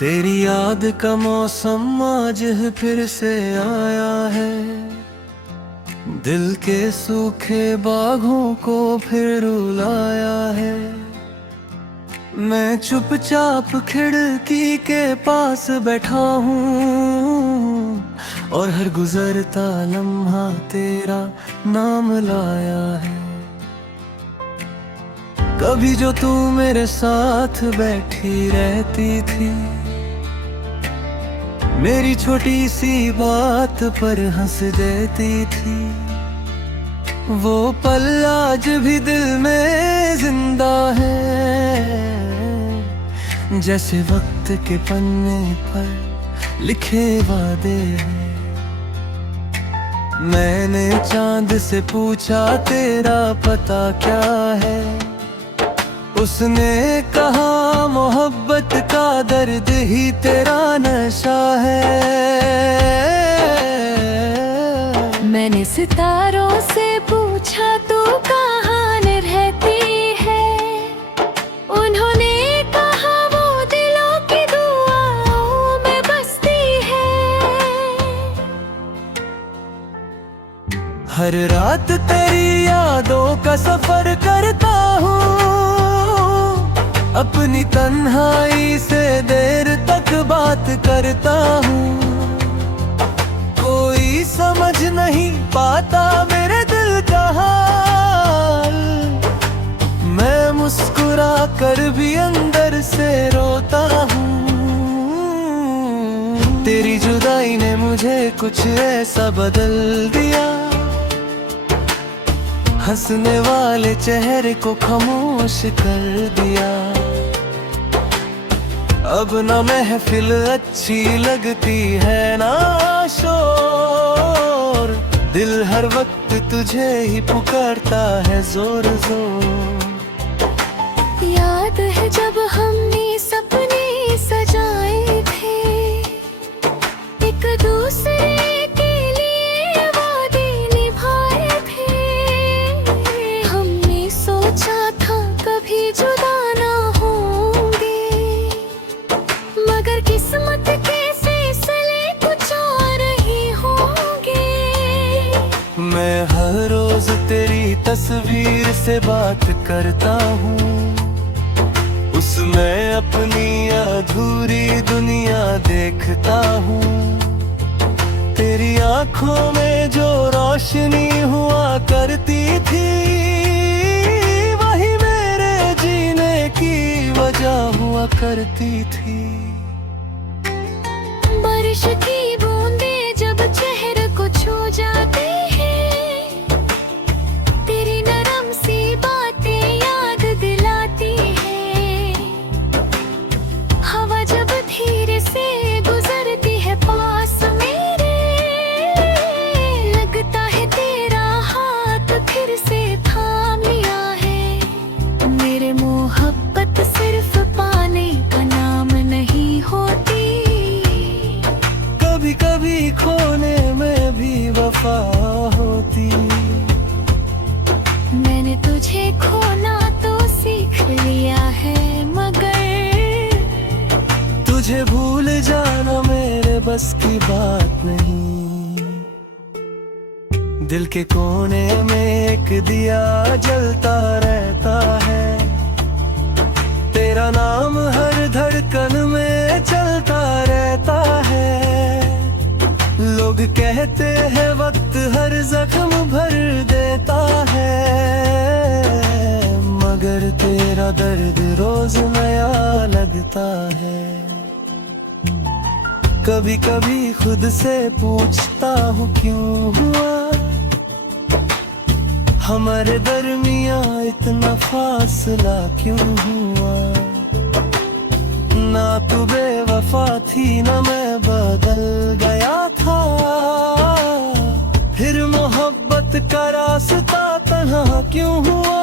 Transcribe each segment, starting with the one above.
तेरी याद का मौसम आज फिर से आया है। दिल के सूखे बागों को फिर रुलाया है। मैं चुपचाप खिड़की के पास बैठा हूँ और हर गुजरता लम्हा तेरा नाम लाया है। कभी जो तू मेरे साथ बैठी रहती थी, मेरी छोटी सी बात पर हंस देती थी, वो पल आज भी दिल में जिंदा है। जैसे वक्त के पन्ने पर लिखे वादे हैं। मैंने चांद से पूछा तेरा पता क्या है, उसने कहा मोहब्बत का दर्द ही तेरा नशा है। मैंने सितारों से पूछा तू कहाँ रहती है, उन्होंने कहा वो दिलों की दुआओं में बसती है। हर रात तेरी यादों का सफर करता हूँ, अपनी तन्हाई से देर तक बात करता हूँ। कोई समझ नहीं पाता मेरे दिल का हाल, मैं मुस्कुरा कर भी अंदर से रोता हूँ। तेरी जुदाई ने मुझे कुछ ऐसा बदल दिया, हंसने वाले चेहरे को खामोश कर दिया। अब ना महफिल अच्छी लगती है ना शोर, दिल हर वक्त तुझे ही पुकारता है जोर जोर। याद है जब हमने सपने सजाए थे, एक दूसरे के लिए वादे निभाए थे। हमने सोचा था कभी जुदा ना होंगे, मगर किस्मत के फैसले कुछ और ही होंगे। मैं हर रोज तेरी तस्वीर से बात करता हूँ, उसमें अपनी अधूरी दुनिया देखता हूँ। तेरी आंखों में जो रोशनी हुआ करती थी, वही मेरे जीने की वजह हुआ करती थी। बारिश की बूंदें जब चेहरे को छू जाती हैं, तेरी नरम सी बातें याद दिलाती हैं। हवा जब धीरे से गुजरती है पास मेरे, लगता है तेरा हाथ फिर से थाम लिया है। मेरे मोहब्बत सिर्फ पाने का नाम नहीं होती, कभी कभी खोने में भी वफा होती। मैंने तुझे खोना तो सीख लिया है, मगर तुझे भूल जाना मेरे बस की बात नहीं। दिल के कोने में एक दिया जलता रहता है, तेरा नाम हर धड़कन में चलता रहता है। लोग कहते हैं वक्त हर जख्म भर देता है, मगर तेरा दर्द रोज नया लगता है। कभी कभी खुद से पूछता हूँ क्यों हुआ हमारे दरमियाँ इतना फासला, क्यों हुआ। ना तू बेवफा थी ना मैं बदल गया था, फिर मोहब्बत का रास्ता तन्हा क्यों हुआ।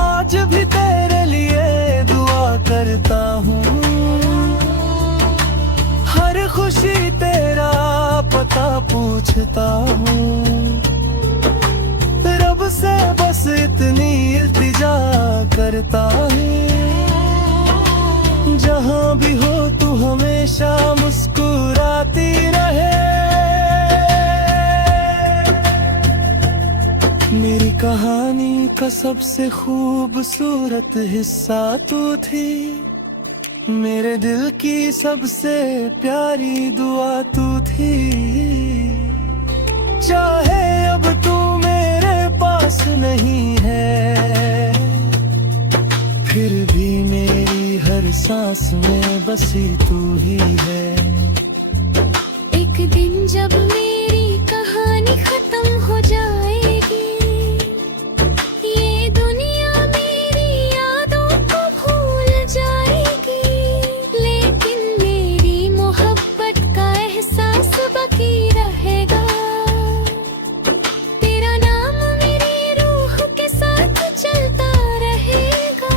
आज भी तेरे लिए दुआ करता हूँ, हर खुशी तेरा पता पूछता हूँ। रब से बस इतनी इल्तिजा करता हूँ, जहाँ भी हो तू हमेशा मुस्कुराती रहे। मेरी कहानी का सबसे खूबसूरत हिस्सा तू थी, मेरे दिल की सबसे प्यारी दुआ तू थी। चाहे अब तू मेरे पास नहीं है, फिर भी मेरी हर सांस में बसी तू ही है। एक दिन जब मेरी कहानी खत्म हो जाएगी, ये दुनिया मेरी यादों को भूल जाएगी, लेकिन मेरी मोहब्बत का एहसास बाकी रहेगा। तेरा नाम मेरी रूह के साथ चलता रहेगा।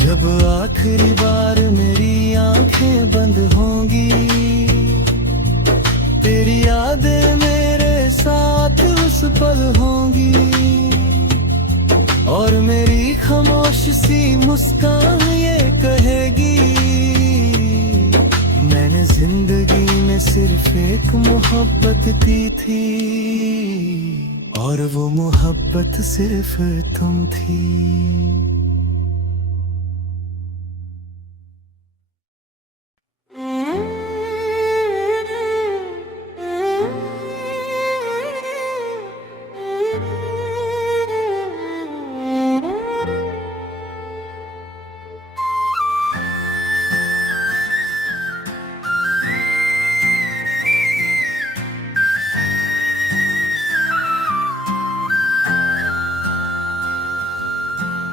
जब आखिरी बार मेरी आंखें बंद होंगी, तेरी यादें मेरे साथ उस पल होंगी, और मेरी खामोश सी मुस्कान ये कहेगी, मैंने जिंदगी में सिर्फ एक मोहब्बत दी थी, और वो मोहब्बत सिर्फ तुम थी।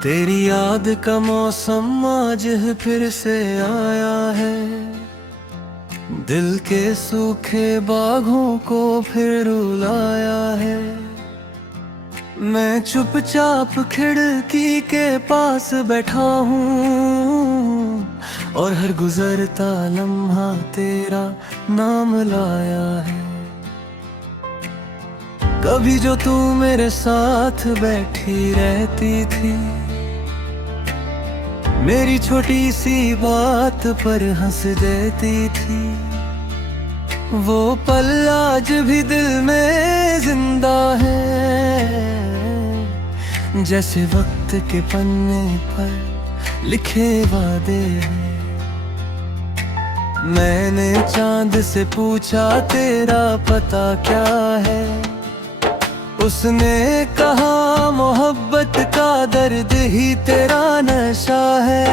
तेरी याद का मौसम आज फिर से आया है, दिल के सूखे बागों को फिर रुलाया है। मैं चुपचाप खिड़की के पास बैठा हूँ, और हर गुजरता लम्हा तेरा नाम लाया है। कभी जो तू मेरे साथ बैठी रहती थी, मेरी छोटी सी बात पर हंस देती थी, वो पल आज भी दिल में जिंदा है, जैसे वक्त के पन्ने पर लिखे वादे हैं। मैंने चांद से पूछा तेरा पता क्या है, उसने कहा मोहब्बत का दर्द ही तेरा नशा है।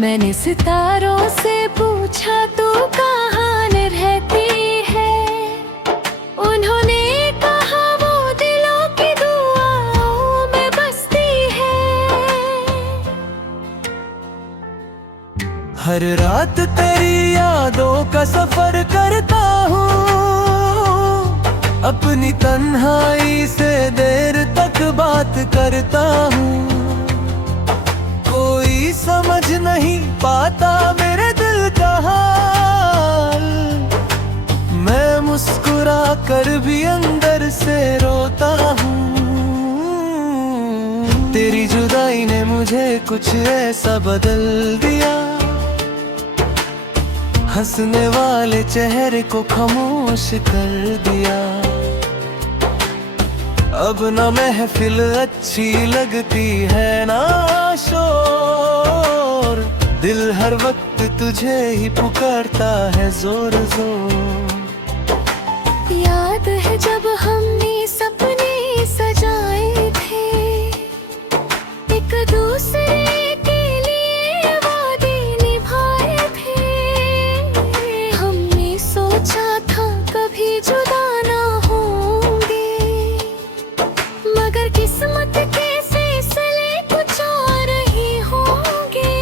मैंने सितारों से पूछा तू कहाँ रहती है, उन्होंने कहा वो दिलों की दुआओं में बसती है। हर रात तेरी यादों का सफर करता हूँ, अपनी तन्हाई से देर तक बात करता हूँ। कोई समझ नहीं पाता मेरे दिल का हाल, मैं मुस्कुरा कर भी अंदर से रोता हूँ। तेरी जुदाई ने मुझे कुछ ऐसा बदल दिया, हंसने वाले चेहरे को खामोश कर दिया। अब ना महफिल अच्छी लगती है ना शोर, दिल हर वक्त तुझे ही पुकारता है जोर जोर। याद है जब हमने सपने सजाए थे, एक दूसरे के लिए वादे निभाए थे। हमने सोचा था कभी जुदा ना होंगे, मगर किस्मत के फैसले कुछ और ही होंगे।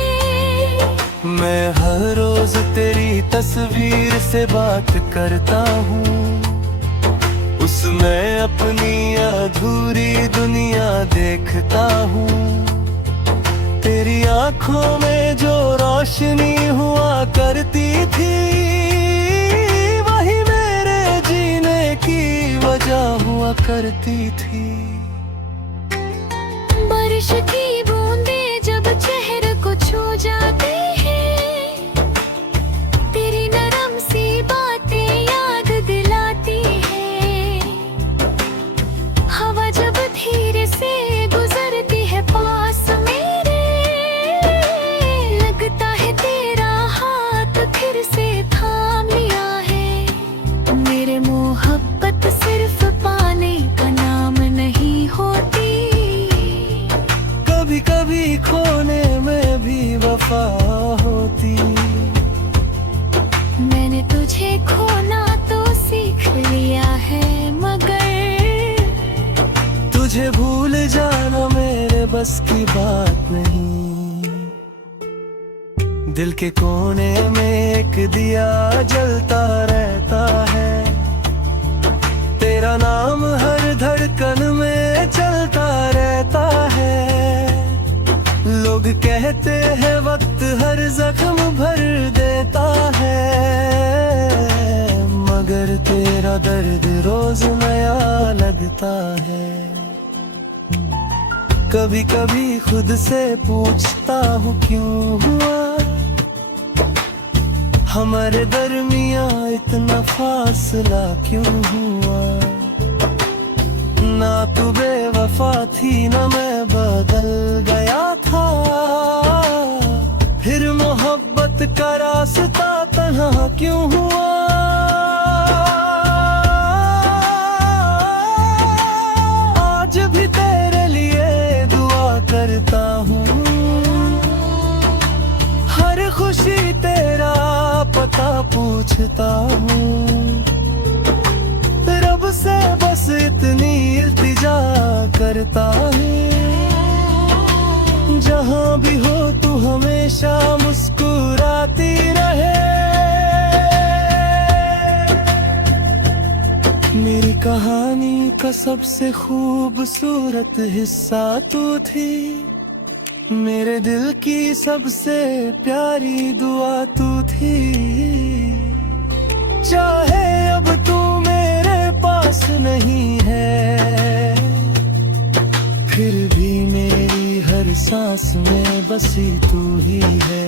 मैं हर रोज तेरी तस्वीर से बात करता हूँ, उसमें अपनी अधूरी दुनिया देखता हूँ। तेरी आंखों में जो रोशनी हुआ करती थी, वही मेरे जीने की वजह हुआ करती थी। बारिश की बूंदे जब चेहरे को छू जाती हैं, तेरी नरम सी बातें याद दिलाती हैं। हवा जब धीरे से गुजरती है पास मेरे, लगता है तेरा हाथ फिर से थाम लिया है। मेरे मोहब्बत सिर्फ पाने का नाम नहीं होती। कभी कभी खोने में भी वफा होती। मैंने तुझे खोना तो सीख लिया है, मगर तुझे भूल जाना मेरे बस की बात नहीं। दिल के कोने में एक दिया जलता रहता है, तेरा नाम हर धड़कन में चलता रहता है। लोग कहते हैं वक्त हर जख्म भर देता है, मगर तेरा दर्द रोज नया लगता है। कभी कभी खुद से पूछता हूँ क्यों हुआ हमारे दरमियां इतना फासला, क्यों हुआ। ना तू बेवफा थी ना मैं बदल गया था, फिर मोहब्बत का रास्ता तन्हा क्यों हुआ। आज भी तेरे लिए दुआ करता हूँ, हर खुशी तेरा पता पूछता हूँ। रब से बस इतनी इल्तिजा करता हूँ, जहाँ भी हो तू हमेशा मुस्कुराती रहे। मेरी कहानी का सबसे खूबसूरत हिस्सा तू थी, मेरे दिल की सबसे प्यारी दुआ तू थी। चाहे अब तू मेरे पास नहीं है, फिर भी मेरी हर सांस में बसी तू ही है।